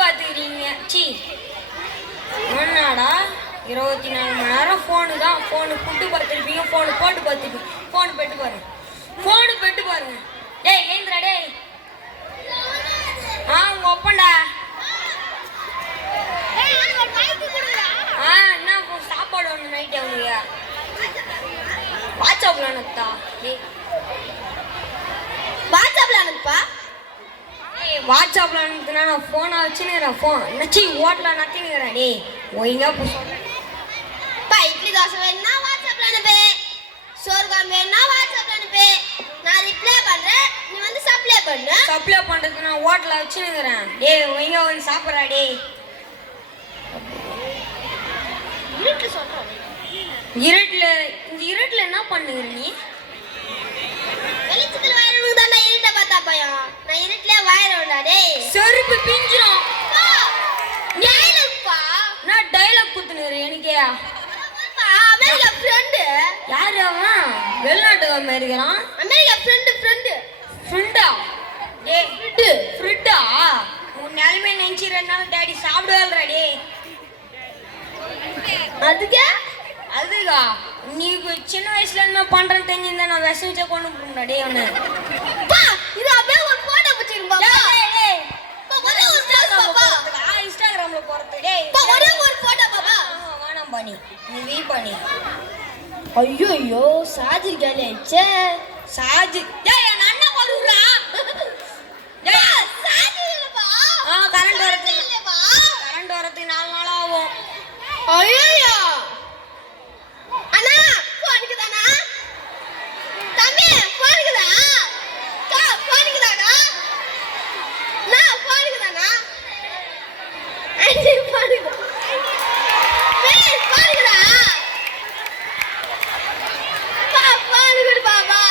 பார்த்துக்கிறீங்க. C என்னடா 24 மணி நேரம் phone தான். ஃபோனு புட்டு பார்த்துருப்பீங்க, ஃபோனு போட்டு பார்த்துருப்பீங்க. ஃபோனு பெட்டு பாருங்க, ஃபோனு பெட்டு பாருங்க. டேய் ஏந்திரா டேய். உங்க ஒப்பண்டா. என்ன சாப்பாடு ஒன்று நைட்டு அவங்க வாட்ஸ்அப்ல அனுப்புதா? வாட்ஸ்அப்ல அனுப்பா. வாட்ஸ்அப்ல அனுப்புனா நான் ஃபோனை வச்சுன்னுக்கிறேன். ஃபோன் நச்சி ஓட்டலாம் நத்தினுக்கிறேன். டேய் ஒழுங்கா பா இட்லி தோசை வேணும்னா வாட்ஸ்அப்ல அனுப்பு, சோறு குழம்பு வேணும்னா வாட்ஸ்அப்ல அனுப்பு. நான் ரிப்ளை பண்றேன், நீ வந்து சப்ளை பண்ணு. சப்ளை பண்றதுக்கு நான் ஹோட்டல்ல வச்சுன்னுக்கிறேன். டேய் ஒழுங்கா வந்து சாப்பிட்றா. டேய் இருட்டுல சொல்றேன். இந்த இருட்டுல என்ன பண்ணுகிற நீ? வெளிச்சத்துல வாயிரணும் தான். நான் இருட்ட பார்த்தா பயம். நான் இருட்டுல வாயிரணும்டா. டேய் செருப்பு பிஞ்சிரும். டயலாக்ப்பா. நான் டயலாக் குத்துனுறேன். எனக்கே அமெரிக்கா ஃப்ரெண்ட். யாரு அவன்? வெளிநாட்டுக்கு இருக்கிறான். America friend. ஃப்ரெண்டா? டேய் ஃப்ரெண்டா? உன் நிலைமை நினைச்சு 2 நாள் டாடி சாப்பிடுவாள்ரா. டேய் அதுக்கா நீ சின்ன வயசுல என்ன பண்றேன்னு தெரிஞ்சிருந்தா நான் விஷமிச்சா கொண்டு போடுறா. டேய் அவனு இது அப்படியே ஒரு போட்டோ பிடிச்சிருப்பா. இன்ஸ்டாகிராம்ல போறது. டேய் ஒரே ஒரு போட்டோ பாப்பா. வேணாம் பண்ணி நீ வீ பண்ணி. ஐயோ சார்ஜர் காலி ஆயிடுச்சே. சார்ஜர் டேய் என் அண்ணன் போடுறா. டேய் சார்ஜர் இல்லப்பா. கரண்ட் வரதுக்கு 4 நாள் ஆகும். ஐயோ அண்ணா போனுக்கு தானா? தம்பி போனுக்கு தானா? போனுக்கு தானா? நான் போனுக்கு தானா? அஞ்சு போனுக்கு. ஏய் போனுக்கு தானா? போனுக்கு பாபா.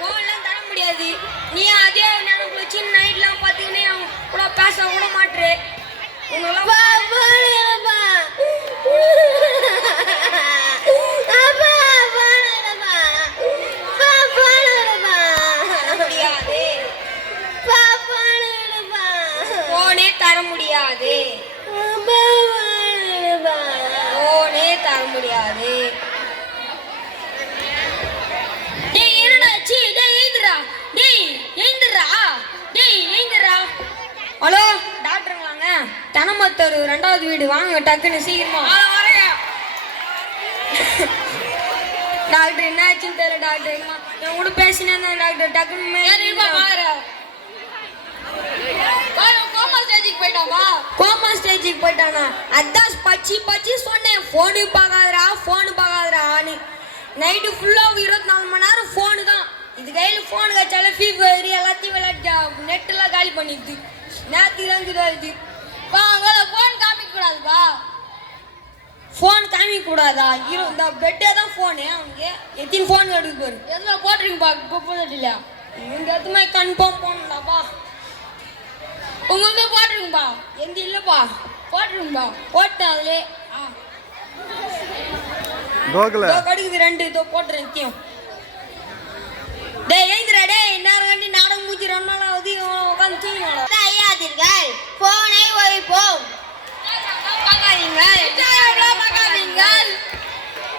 போன்லாம் தர முடியாது. நீ அதே நினைப்பு வச்சு நைட்லாம் பார்த்தீங்கன்னா அவங்க கூட பேச கூட மாட்டுரு. உங்களெல்லாம் போனே தர முடியாது. போனே தர முடியாது. டேய் என்னடா சி? டேய் ஏந்திரா. டேய் ஏந்திரா. டேய் ஏந்திரா. ஹலோ டாக்டருங்களாங்க? தனமத்தூர் 2வது வீடு வாங்க டக்குன்னு சீக்கிரமா. வரேன் டாக்டர். என்ன ஆச்சுன்னு தெரியல டாக்டர். என் கூட பேசினேன் டாக்டர். டக்குன்னு கோமா ஸ்டேஜுக்கு போயிட்டானா? அதான் பச்சி சொன்னேன். ஃபோனு பார்க்காதரான்னு. நைட்டு ஃபுல்லாக 24 மணி நேரம் ஃபோனு தான். இது கையில் ஃபோனு வச்சாலே ஃபீவர் எல்லாத்தையும் விளையாட்டா நெட்டெல்லாம் காலி பண்ணிடுது. நேரத்துக்கு தான் இதாகுது. ஃபோன் காமிக்க கூடாதுப்பா. ஃபோன் காமிக்க கூடாதா? இந்த பெட்டே தான் ஃபோனு. அவனுக்கு எத்தனை ஃபோன் எடுக்க போரு? எதுவும் போட்டுருங்கப்பா. குப்பைல இவங்க எதுவுமே கன்ஃபார்ம் போகணும்டாப்பா. உங்க வந்து போட்டுருங்கப்பா. எந்த இல்லைப்பா போட்டுருங்கப்பா. போட்டேன் அதுலே கடுக்குது 2 இதோ போட்டுறேன். நித்தியம் டேய் எழுந்திரா. டேய் நேரம் கண்டி நாடகம் மூச்சு 2 நாள் ஆகுது. உட்காந்து தூங்கினாங்க. ஐயாதீர்கள், போனை வைப்போம். பார்க்காதீங்க.